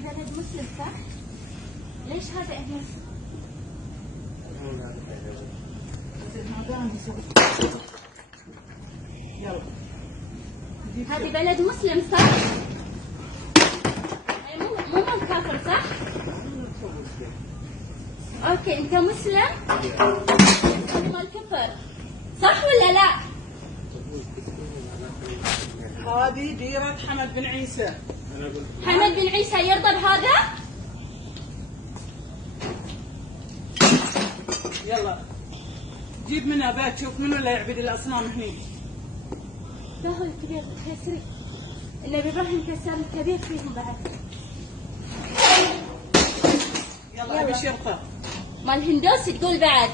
بلد مسلم صح؟ ليش هذا هنا؟ يلا هذه بلد مسلم صح؟ مو كافر صح؟ اوكي انت مسلم؟ هذا مال كفر صح ولا لا؟ هذه ديرة حمد بن عيسى. حمد بن عيسى يرضى بهذا؟ يلا جيب منها بات شوف منو اللي يعبد الاصنام هني. لا هو الكبير كسري. النبي ابراهيم كسر الكبير فيهم بعد. يلا ابي شرطه. مال هندوسي تقول بعد.